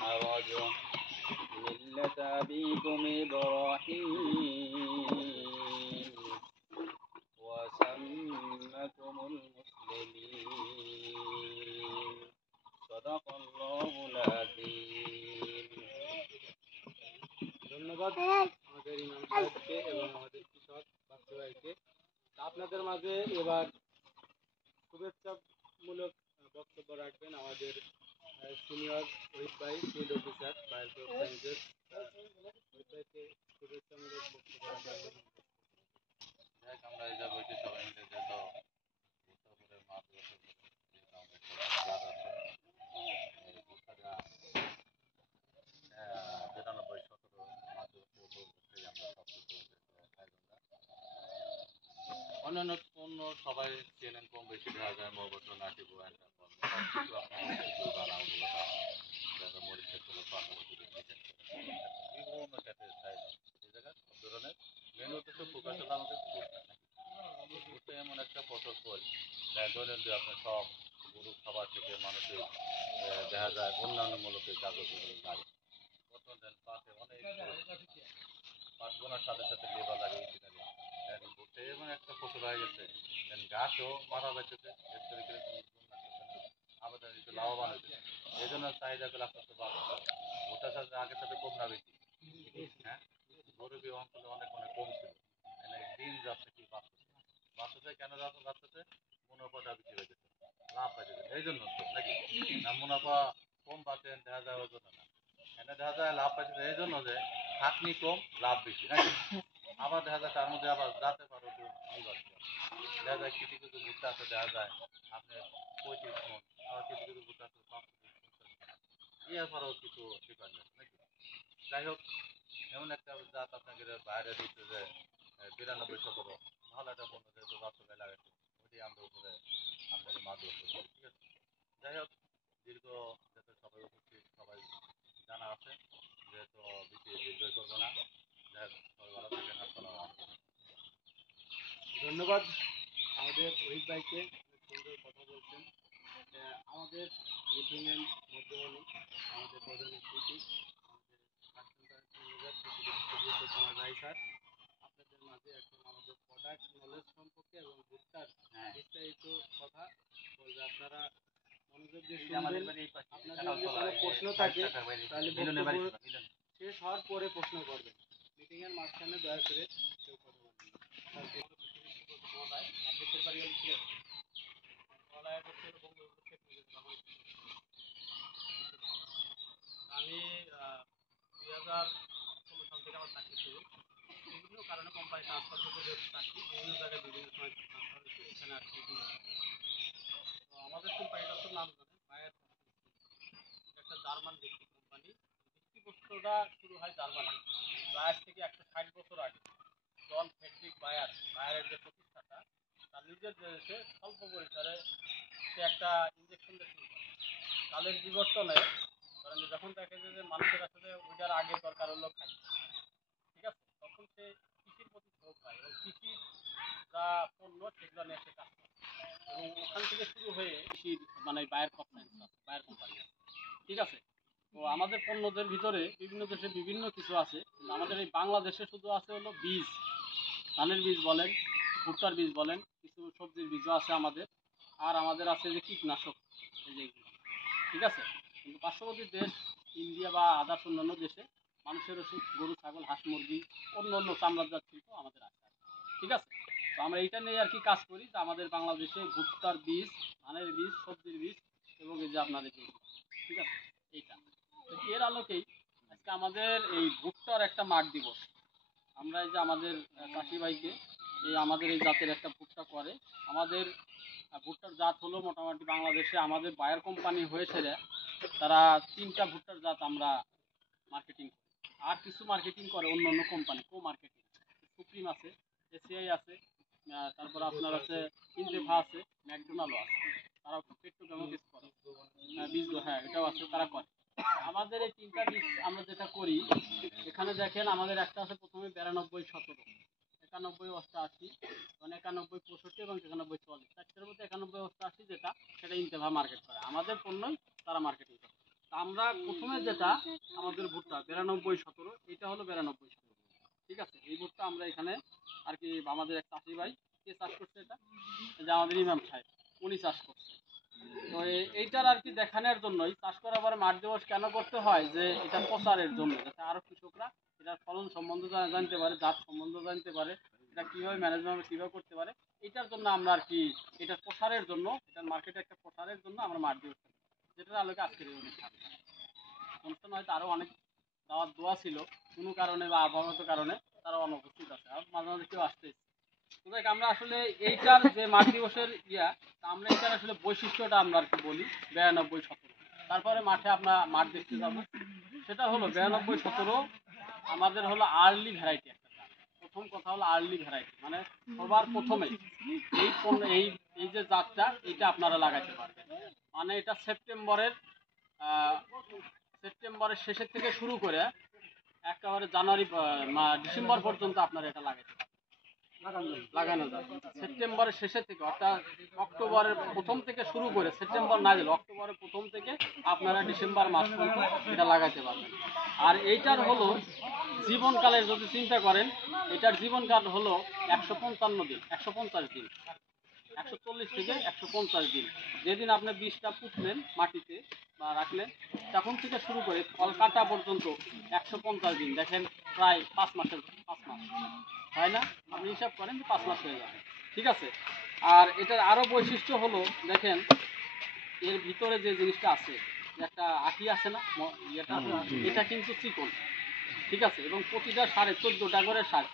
حرج ملة أبيكم إبراهيم وسمكم المسلمين صدق الله العظيم। ধন্যবাদ আমাদের ইমাম সাহেবকে এবং আমাদের কৃষক বাচ্চু ভাইকে। আপনাদের মাঝে এবার শুভেচ্ছামূলক বক্তব্য রাখবেন আমাদের সিনিয়র ওহিদ ভাই, field officer biology sciences. Ohid ভাইকে শুভেচ্ছামূলক বক্তব্য রাখবেন। আমরা এই যাবো সবাই মিলে যত উত্তরপুরের মাঠ অন্যান্য অন্য সবাই চেনেন কম বেশি দেখা যায় মহবত নাটি গোয়াটা সবকিছু আপনার জানা মরিচা ছিল বিভিন্ন ক্ষেত্রে এই জায়গায় সব ধরনের মেন উদ্দেশ্য ফোকাস হলো আমাদের ভুট্টা এমন একটা ফসল ফল দৈনন্দিন আপনার সব গরু খাবার থেকে মানুষের দেখা যায় অন্যান্য মূলকের কাগজ লাগে। বর্তমান পাটে অনেক পাট বোনার সাথে সাথে লেবার লাগে ভুট্টা এমন একটা ফসল হয়ে গেছে গাছও মারা যাচ্ছে আমাদের লাভবান হয়েছে। এই জন্য চাহিদা করে আপনার তো বাড়ছে ভুট্টার সাথে আগের সাথে কম না বেশি। হ্যাঁ, গরিবী অঞ্চলে অনেক অনেক কম ছিল। দিন যাচ্ছে কি বাচ্চাতে কেন যাচ্ছে মুনাফাটা বেশি হয়ে যেত, লাভ পাইতে এই জন্য তো নাকি না মুনাফা কম পাচ্ছেন দেখা যায় ওই জন্য না, এনে দেখা যায় লাভ পাইছে এই জন্য যে খাটনি কম লাভ বেশি নাকি। আবার দেখা যায় তার মধ্যে আবার যাতে পারো দেখা যায় কিছু কিছু ভুট্টা আছে দেখা যায় আপনি 35 মন, আবার কিছু কিছু ভুট্টা আছে 5 এর পরেও কিছু ডিফারেন্স আছে নাকি। যাই হোক, এমন একটা জাত আপনাকে বাইরে দিচ্ছে যে 92-17 ভালো একটা পণ্য যেহেতু বাচ্চাকে লাগাচ্ছে ওইটি আমরা উপরে আপনাকে মাধ্যমে ঠিক আছে। যাই হোক, দীর্ঘ যাতে সবাই উপস্থিত সবাই জানা আছে যেহেতু বেশি দীর্ঘ করবো না। যাই হোক, সবাই ভালো থাকেন। আসসালামু আলাইকুম। ধন্যবাদ আমাদের ওহিদ ভাইকে, সুন্দর কথা বলছেন। আমাদের মিটিংয়ের মধ্যে আমাদের প্রধান অতিথি রায় স্যার আপনাদের মাঝে এখন আমাদের প্রোডাক্ট নলেজ সম্পর্কে এবং ভুট্টার বিস্তারিত কথা বলবে। আপনারা মনোযোগ দিয়ে শুনবেন। আপনাদের যদি কোনো প্রশ্ন থাকে তাহলে শেষ হওয়ার পরে প্রশ্ন করবেন, মিটিংয়ের মাঝখানে দয়া করে কেউ কথা বলবেন না। আমি 2016 সাল থেকে আমার চাকরি শুরু, বিভিন্ন কারণে কোম্পানি ট্রান্সফার করতে যেহেতু চাকরি বিভিন্ন জায়গায় বিভিন্ন সময় ট্রান্সফার হচ্ছে, এখানে আসছি। তো আমাদের কোম্পানিটার তো নাম জানেন বায়ার, একটা জার্মান ভিত্তিক কোম্পানি। ভিত্তিপ্রস্তরটা শুরু হয় জার্মানি প্রায় আজ থেকে 160 বছর আগে। জন ফ্রেডরিক বায়ারের যে প্রতিষ্ঠাতা তার নিজের দেশে স্বল্প পরিসরে সে একটা ইঞ্জেকশন দিয়ে শুরু করে। কালের বিবর্তনে কারণ যখন দেখে যে মানুষের আসলে ওইটার আগে দরকার হলো খাদ্য, ঠিক আছে, তখন সে কৃষির প্রতি ঝোঁক হয় এবং কৃষির যা পণ্য সেগুলো নিয়ে সে কাজ করে এবং ওখান থেকে শুরু হয়ে কৃষির মানে বায়ার বায়ার কোম্পানি, ঠিক আছে। তো আমাদের পণ্যদের ভিতরে বিভিন্ন দেশে বিভিন্ন কিছু আছে, কিন্তু আমাদের এই বাংলাদেশে শুধু আছে হলো বীজ, ধানের বীজ বলেন, ভুট্টার বীজ বলেন, কিছু সবজির বীজও আছে আমাদের, আর আমাদের আছে যে কীটনাশক, এই যে ঠিক আছে। কিন্তু পার্শ্ববর্তী দেশ ইন্ডিয়া বা আদার্স অন্যান্য দেশে মানুষের ওষুধ, গরু ছাগল হাঁস মুরগি অন্য চামড়াজাত শিল্প আমাদের আছে, ঠিক আছে। তো আমরা এইটা নিয়ে আর কি কাজ করি যে আমাদের বাংলাদেশে ভুট্টার বীজ, ধানের বীজ, সবজির বীজ এবং এই যে আপনাদের ঠিক আছে এইটা। তো এর আলোকেই আজকে আমাদের এই ভুট্টার একটা মাঠ দিবস। আমরা এই যে আমাদের চাষি ভাইকে এই আমাদের এই জাতের একটা ভুট্টা করে, আমাদের ভুট্টার জাত হলো মোটামুটি বাংলাদেশে আমাদের বায়ার কোম্পানি হয়েছে তারা 3টা ভুট্টার জাত আমরা মার্কেটিং করি, আর কিছু মার্কেটিং করে অন্য অন্য কোম্পানি, কো মার্কেটিং, সুপ্রিম আছে, এসিআই আছে, তারপর আপনার আছে ইনজেভা আছে, ম্যাকডোনাল্ডও আছে, তারা পেট্রোকেমিক্যালস করে, বীজ, হ্যাঁ এটাও আছে, তারা করে। আমাদের এই 3টা বীজ আমরা যেটা করি, এখানে দেখেন আমাদের একটা আছে প্রথমে 92-17, 91-88, 91-65 এবং 91-44, 4টার মধ্যে 91-88 যেটা সেটা ইনতেভা মার্কেট করে, আমাদের পণ্যই তারা মার্কেটিং করে, তা আমরা প্রথমে যেটা আমাদের ভুট্টা 92-17, এটা হলো 92-17, ঠিক আছে। এই ভুট্টা আমরা এখানে আর কি আমাদের এক চাষি ভাই কে চাষ করছে, এটা এই যে আমাদের ইমাম সাহেব উনি চাষ করছে। তো এইটার আর কি দেখানোর জন্যই চাষ করার পরে মাঠ দিবস কেন করতে হয়, যে এটা প্রচারের জন্য, যাতে আরো কৃষকরা এটার ফলন সম্বন্ধে জানতে পারে, জাত সম্বন্ধে জানতে পারে, এটা কিভাবে ম্যানেজমেন্ট কিভাবে করতে পারে। এটার জন্য আমরা আর কি এটার প্রসারের জন্য, এটার মার্কেটে একটা প্রসারের জন্য আমরা মাঠ দিবস করি, যেটার আলোকে আজকের এই অনুষ্ঠানটা। অনুষ্ঠান হয়তো আরো অনেক দাওয়াত দোয়া ছিল, কোনো কারণে বা আবহাওয়াগত কারণে তারা অনুপস্থিত আছে, আর মাঝে মাঝে কেউ আসতে। তো দেখ আমরা আসলে এইটার যে মাঠ দিবসের তা আমরা এটার আসলে বৈশিষ্ট্যটা আমরা আর কি বলি 92-17। তারপরে মাঠে আমরা মাঠ দেখতে যাব, সেটা হলো 92-17 আমাদের হলো আর্লি ভ্যারাইটি একটা জাত। প্রথম কথা হলো আর্লি ভ্যারাইটি, মানে সবার প্রথমে এই এই যে জাতটা এটা আপনারা লাগাইতে পারবেন। মানে এটা আহ, সেপ্টেম্বরের শেষের থেকে শুরু করে একেবারে ডিসেম্বর পর্যন্ত আপনারা এটা লাগাইতে পারবেন, লাগানো যায়। সেপ্টেম্বরের শেষের থেকে অর্থাৎ অক্টোবরের প্রথম থেকে শুরু করে, সেপ্টেম্বর না গেলে অক্টোবরের প্রথম থেকে আপনারা ডিসেম্বর মাস পর্যন্ত এটা লাগাইতে পারবেন। আর এইটার হলো জীবনকালের যদি চিন্তা করেন, এটার জীবনকাল হলো 155 দিন, 150 দিন, 140 থেকে 150 দিন। যেদিন আপনি বীজটা পুঁতলেন মাটিতে বা রাখলেন, তখন থেকে শুরু করে ফল কাটা পর্যন্ত 150 দিন, দেখেন প্রায় 5 মাস, তাই না? আপনি হিসাব করেন যে 5 মাস হয়ে যাবে, ঠিক আছে। আর এটার আরো বৈশিষ্ট্য হলো, দেখেন এর ভিতরে যে জিনিসটা আছে, যে একটা আটি আছে না, এটা কিন্তু চিকন, ঠিক আছে, এবং প্রতিটা সারে 14টা করে সার,